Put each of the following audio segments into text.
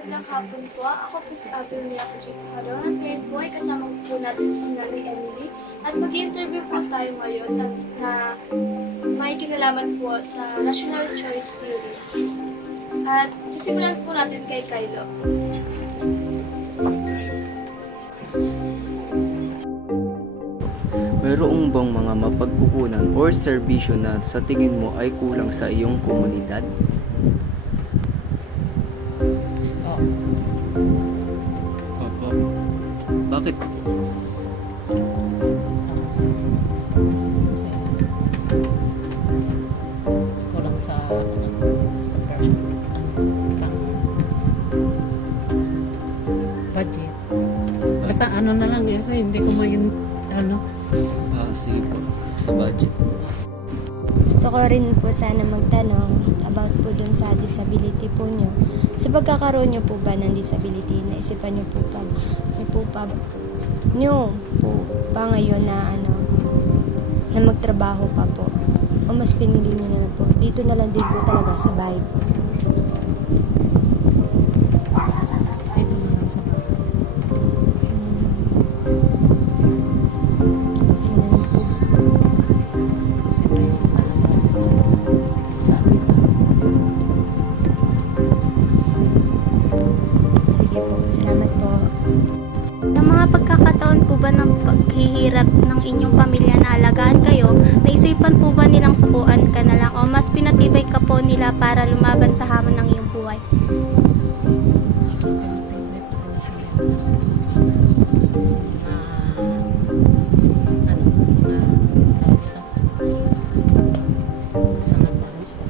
Magandang hapon po. Ako po si Abel Miyako Jeparo. At ngayon po ay kasama po natin si Nanay Emily. At mag-interview po tayo ngayon na may kinalaman po sa rational choice theory. At sisimulan po natin kay Kylo. Mayroong bang mga mapagkukunan or serbisyo na sa tingin mo ay kulang sa iyong komunidad? Opo. Bakit? Kasi kulang sa person pang budget. Basta ano na lang kasi hindi ko mayin Sige po, sa budget. Gusto ko rin po sana magtanong about po dun sa disability po nyo. Sa pagkakaroon nyo po ba ng disability, naisipan nyo po pa, nyo po pa ngayon na na magtrabaho pa po? O mas pinili nyo na lang po? Dito na lang din po talaga sa bahay po. dito na lang sa kasi may sa akin Sige po, salamat po. Sa mga pagkakataon po ba ng paghihirap ng inyong pamilya na alagaan kayo, naisipan po ba nilang sukuan ka na lang o mas pinatibay ka po nila para lumaban sa hamon ng iyong buhay?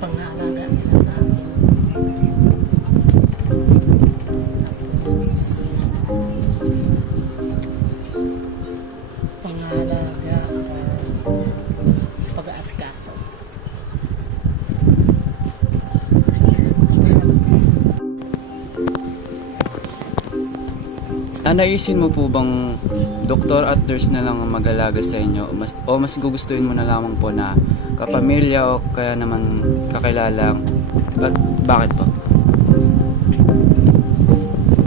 pangalaga nila sa akin. Pangalaga o pag-aasikaso. Naisin mo po bang doktor at nurse na lang ang mag-alaga sa inyo o mas gugustuhin mo na lamang po na kapamilya o kaya naman kakilala? At bakit po?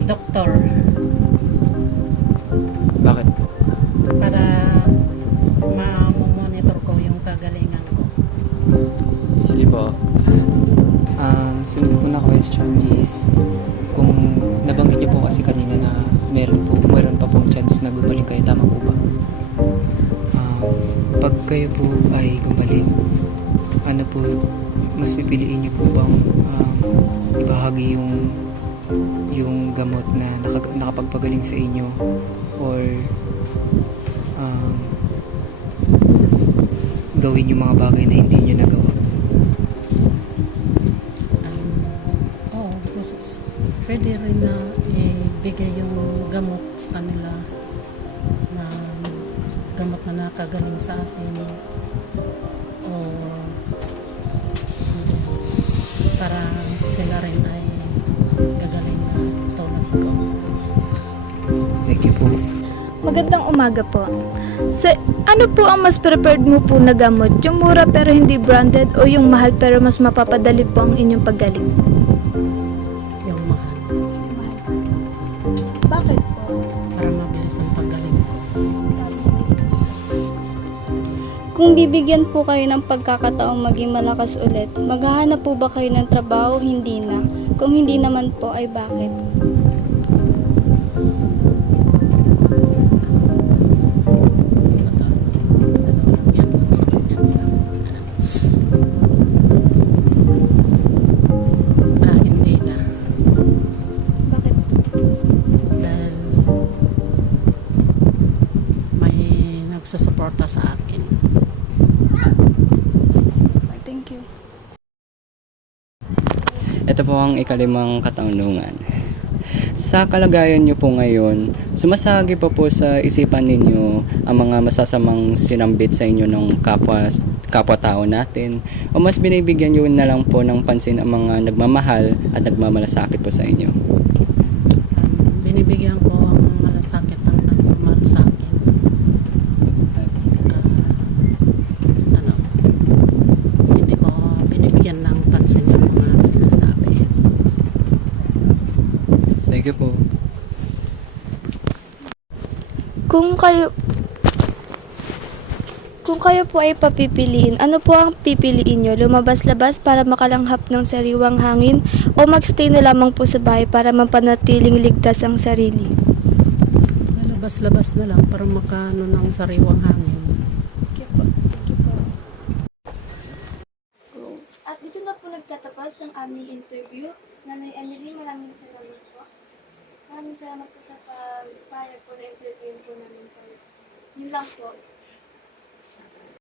Doktor, Bakit po? para ma-monitor ko yung kagalingan ko. Sige po. Sunod po na question is kung nabanggit niyo po kasi kanina na meron pa pong chance na gumaling kayo, tama po ba? Pag kayo po ay gumaling, ano po, mas pipiliin niyo po bang ibahagi yung gamot na nakapagpagaling sa inyo or gawin yung mga bagay na hindi niyo nagawa? Pwede rin na ibigay yung gamot sa kanila na gamot na nakagaling sa akin o para sila rin ay gagaling na tulad ko. Thank you po. Magandang umaga po. Ano po ang mas preferred mo po na gamot? Yung mura pero hindi branded o yung mahal pero mas mapapadali po ang inyong paggaling? Yung mahal Bakit po? para mabilis ang paggaling ko. Kung bibigyan po kayo ng pagkakataong maging malakas ulit, maghahanap po ba kayo ng trabaho? Hindi na. Kung hindi naman po, ay bakit? Hindi na. Bakit? Dahil may nagsusuporta sa akin. Thank you. Ito po ang ikalimang katanungan. Sa kalagayan niyo po ngayon, sumasagi pa po sa isipan ninyo ang mga masasamang sinambit sa inyo ng kapwa-tao natin o mas binibigyan niyo na lang po ng pansin ang mga nagmamahal at nagmamalasakit po sa inyo? Binibigyan ko ang malasakit ng nagmamahal sa akin. Hindi ko binibigyan ng pansin yung mga sinasabi. Thank you po. Kung kayo po ay papipiliin, ano po ang pipiliin nyo? Lumabas-labas para makalanghap ng sariwang hangin o magstay na lamang po sa bahay para mapanatiling ligtas ang sarili? Labas-labas na lang para makano ng sariwang hangin. Thank you po. Thank you po. At dito na po nagtatapos ang aming interview. Nanay Emily, maraming salamat po. Maraming salamat po sa pagpayag po na interview po namin po. Yun lang po.